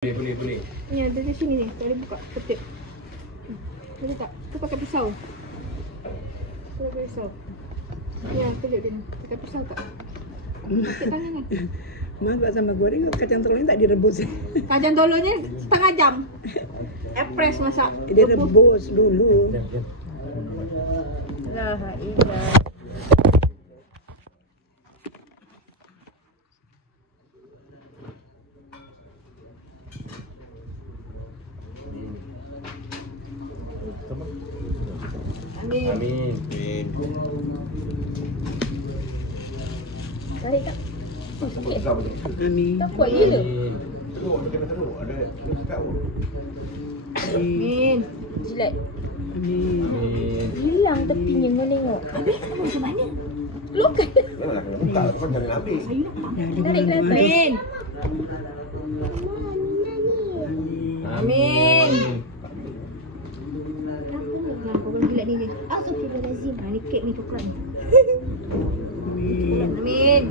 Boleh. Ya, dari sini ni. Boleh buka ketip. Boleh tak? Tu pakai pisau. Tu pakai pisau. Ya, tunjuk dia ni. Pakai pisau tak? Ketip tangan ni. Mak buat sambal goreng, kacang telurnya tak direbus. Kacang tolongnya setengah jam. Epres masak. Dia rebus dulu. La ilah. Amin. Baik tak? Amin. Tak kuat gila. Amin. Jilat. Amin. Hilang tepinya kau tengok. Habis kamu macam mana? Luka. Tarik ke atas. Amin. Amin. Kau kan jilat ni. Astagfirullahalazim. Ha, ni kek ni coklat ni. Amin. Amin.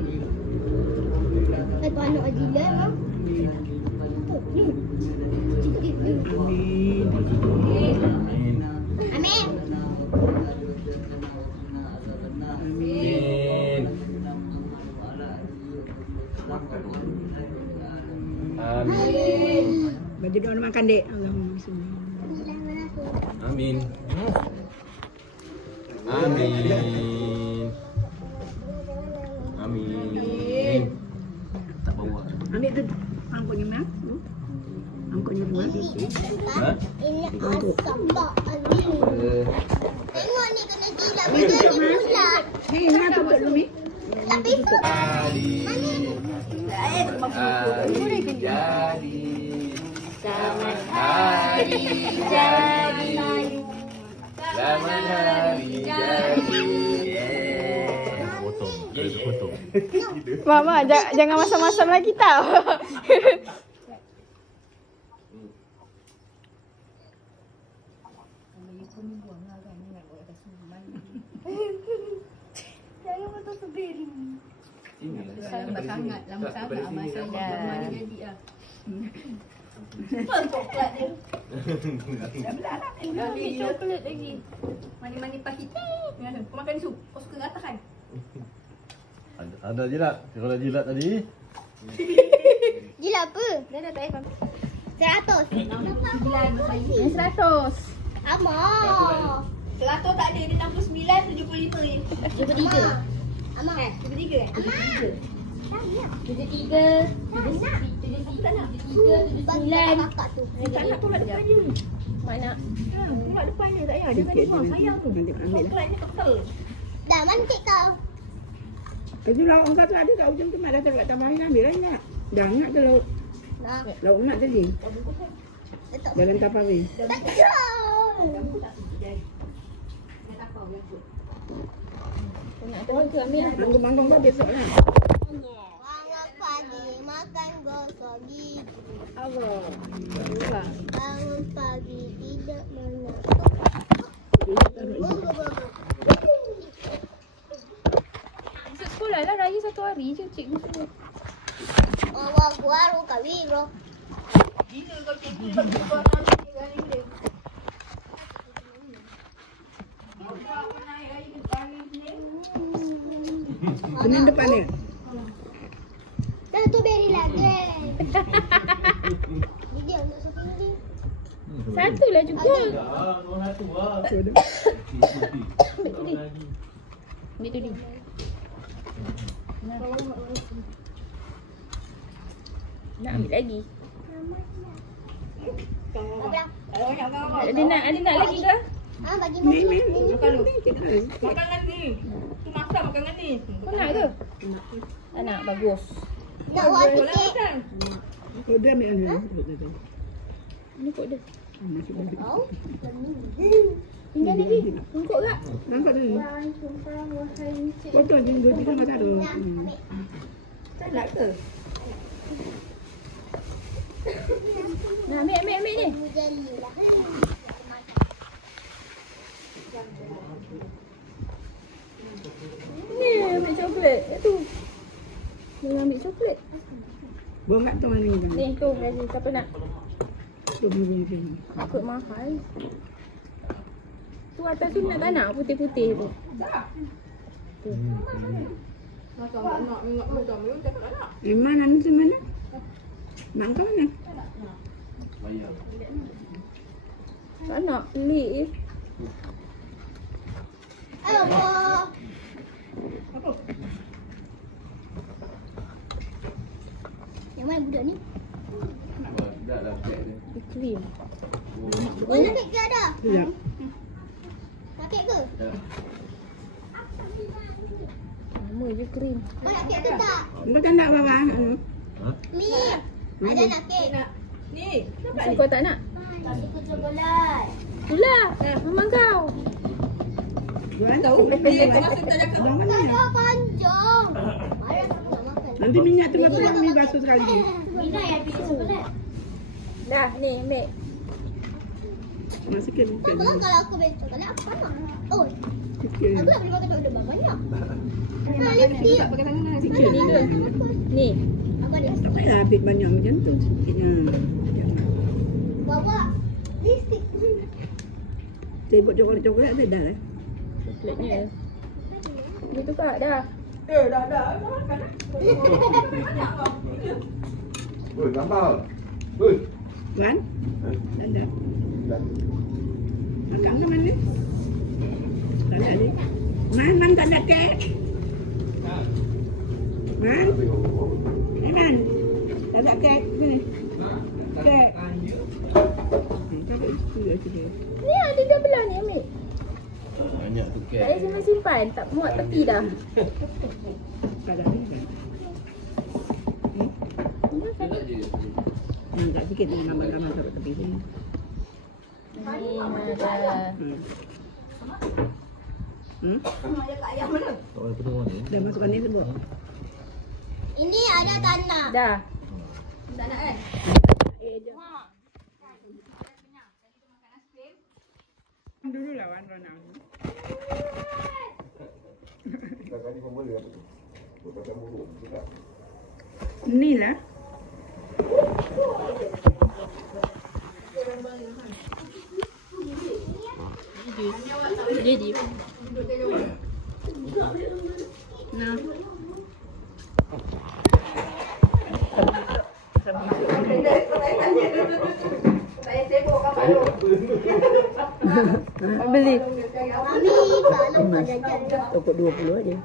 Itu anak Adila lah. Amin. Amin. Amin. Baju dia orang makan dek. Allahumma salli. Amin. Amin. Amin. Tak bawa. Ambil tu angkutnya mak. Angkutnya rumah. Ha? Ini asam tak Adil. Tengok ni kena jilat. Baju ni pula. Ni nak tutup dulu ni. Tapi mana ni? Jadi. Selamat hari jadi. Selamat hari jadi. Potong. Mama, jangan masam-masam lagi tau. Saya betul seberi. Lambat sangat masa mana jadi lah. Apa coklat dia? Ambil coklat lagi. Mani-mani pahit. Kau makan sup. Kau suka rata kan? Ada jilat. Kalau jilat tadi. Jilat apa? Dah tak payah. 100. Yang 100. Amah. 100 tak ada. Dia 69, 75 je. 73. Amah. 73 kan? 73. 73. Kakak tu. Tak nak tolak depan dia. Mak nak. Tolak depan dia tak payah. Dia kan buang sayang tu. Nanti ambil lah. Coklat ni kekal. Dah mantik kau. Baju lauk engkau tu ada kat hujung tu mak dah taruh kat tambahin ambil lah ingat. Dah ingat tu lauk. Nah. Lauk mak tadi. Letak. Dalam tapawin. Betul. Nak tahu ke ambil lah. Manggung-manggung kau besok lah. Bangun pagi makan gosok gigi. Allah. Bangun pagi tidak Masuk sekolah lah raya 1 hari je cikgu suruh. Awak baru kahwin bro. Gila kau cikgu kau hari ni. Senin depan ni. Dah tu beri lagi. Ni dia untuk shopping ni. Satu lah cukup. Ambil tu dia. Ambil tu dia. Nak ambil lagi. Apa? Ada nak lagi ke? Ah bagi Ni makan. ni. Makan lu. Ni. Makan dengan ni. Tu masak makan dengan ni. Kau nak ke? Tak nak, bagus. Nak buat sikit. Makan. Kau dah ambil ni. Ni kot dia. Masih banyak. Kau. Tinggal lagi. Tungkuk tak? Nampak tu ni. Potong je dua tiga masa tu. Tak nak ke? Nah, ambil ni. Jeli lah. Ni ambil coklat. Itu. Jangan ambil coklat. Buang kat tu mana ni? Ni tu gaji siapa nak? Tu biru macam ni. Ikut mahal. Tu atas tu nak tak nak putih-putih tu. Tu. Macam nak macam ni cakap tak nak. Mana ni tu mana? Mak kau mana? Bayar. Tak nak pelik. Allah. Yang mana budak ni? Dah lah kek dia. Krim. Oh, nak kek ke ada? Ya. Nak kek ke? Dah. Sama je krim. Kau nak kek ke tak? Kau tak nak bawah? Ha? Mi. Ada nak kek? Ni. So kau tak nak? Tak suka coklat. Itulah. Memang kau. Jual? Tahu dia tengah sentak cakap. Bawah mana ya? Tak panjang. Marah aku nak makan. Nanti minyak tu berapa mi basuh sekali ni? Mina yang pilih coklat. Dah, ni ambil. Masih sikit sikit. Tak apa kalau aku beli coklat aku panas. Oh, Sikit. aku nak beli makan coklat banyak. Nah, lipstick. Tak pakai tangan kan. Sikit ni ke? Ni. Aku ada Tak payah habis banyak macam tu. Sikitnya. bawa lipstick. Sibuk coklat-coklat ada dah lah. Coklatnya. Dia tukar dah. Dah makan. Oi, gambar. Oi. Wan? Ada. Makan ke mana? Tak nak ni. Man tak nak kek. Man? Man? Tak nak kek. Sini. Kek. Tak ada itu je dia. Ni ada dah belah ni ambil. Banyak tu Tak payah simpan-simpan. Tak muat tepi dah. Tak ada ni kan? Tak sikit ni gambar-gambar kat tepi sini. Ni ada. Tak payah penuh ni. Dah masukkan ni sebut. Ini ada tanah. Dah. Tak nak kan? Dulu lah Wan Ronald. Ni lah. Jadi. Nah. Beli. Mami, kalau kau jajan. Tokok 20 aja.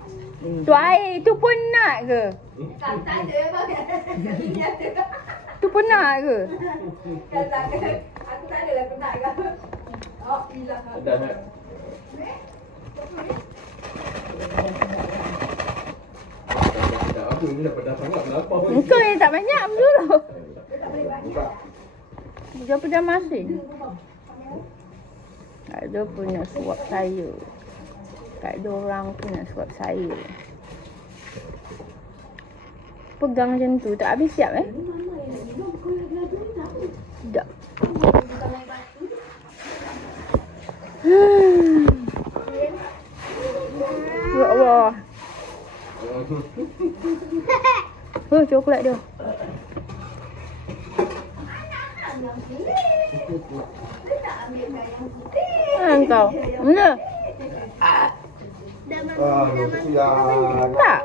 Tu air tu pun nak ke? Tak ada bang. Ini ada. Tu pun nak ke? Kan tak ada. Aku tak adalah aku nak kan. Oh, ilah. Dah nak. Aku ni dah pedas sangat. Kenapa? Engkau yang tak banyak dulu. Dia dah masin. Tak ada pun nak suap saya. Tak ada orang pun nak suap saya. Pegang macam tu tak habis siap Tak. Ya Allah. Coklat dia. Engkau. Mana? Tak.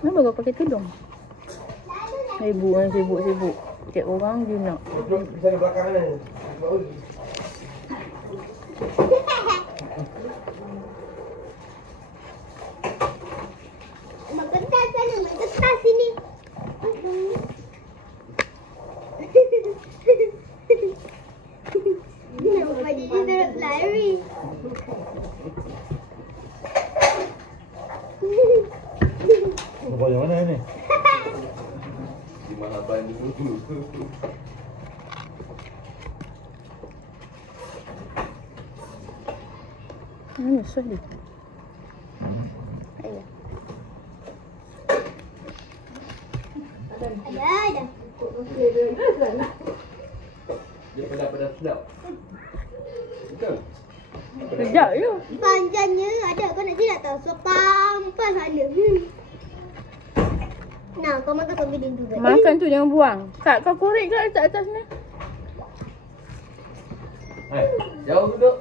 Kenapa kau pakai tudung? Sibuk kan, sibuk. Cik orang dia nak. Bisa di belakang ni. Mak kertas sana, mak kertas sini. Kenapa dia terus lari? Kau yang mana ni? Di Mahaban dulu. Susah dia. Ayah. Ada. Dia pedas sedap. Betul? Sedap je. Panjangnya ada. Kau nak tidak tahu. Sepampas ada. Nah, kau makan sambil dia juga. Makan tu jangan buang. Kak, kau korek ke letak atas ni? Jauh duduk.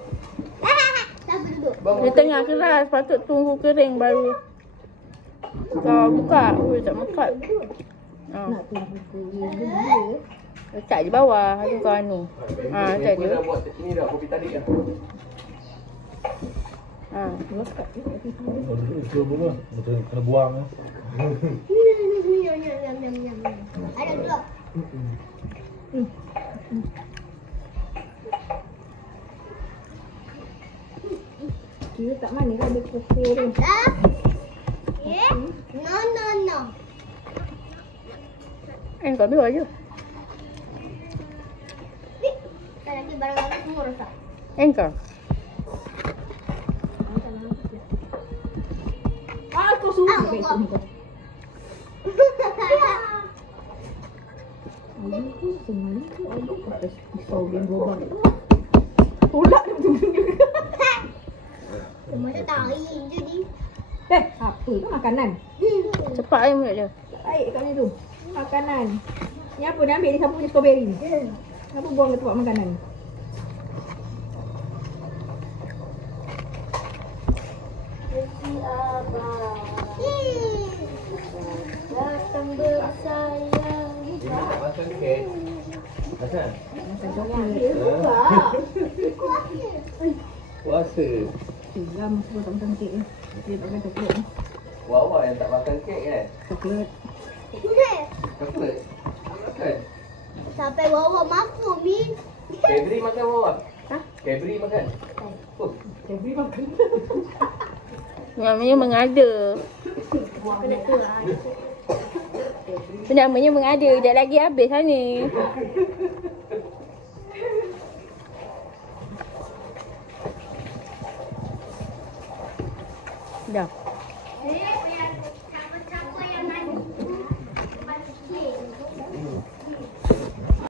Siapa duduk? Dia tengah keras. Patut tunggu kering baru. Kau buka. Ui, tak makan. Nak tunggu ke? Letak je bawah. Lepas tu kau anu. Letak je. Dah buat ini dah, kopi tadi dah. Lekat je kat pipa dia. Itu apa? Betul kena buang eh. Nyam. Ada dua. Kira tak mana kan ada kuku dia. No. Kau biar je. Tak nanti barang-barang semua rosak. Kau. Kau suruh kat itu ni kau. Aku semalam tu ada pakai pisau dia lubang. Tolak dia betul-betul juga. Masa tarik je ni. Apa tu makanan? Cepat je mulut dia. Baik kat situ. Makanan. Ni apa dia ambil ni siapa punya strawberry ni? Kenapa buang ke tempat makanan ni? Datang bersayang. Ini tak makan kek. Asal? Makan coklat. Puasa. Lama semua tak makan kek ni. Dia tak makan coklat ni. Wawa yang tak makan kek kan? Coklat. Coklat. Tak makan. Sampai wawa mampu mi. Cadbury makan Wawa? Ha? Cadbury makan? Oh. Cadbury makan. Namanya mengada. Kena tu lah. Namanya mengada. Sekejap lagi habis lah ni. Dah.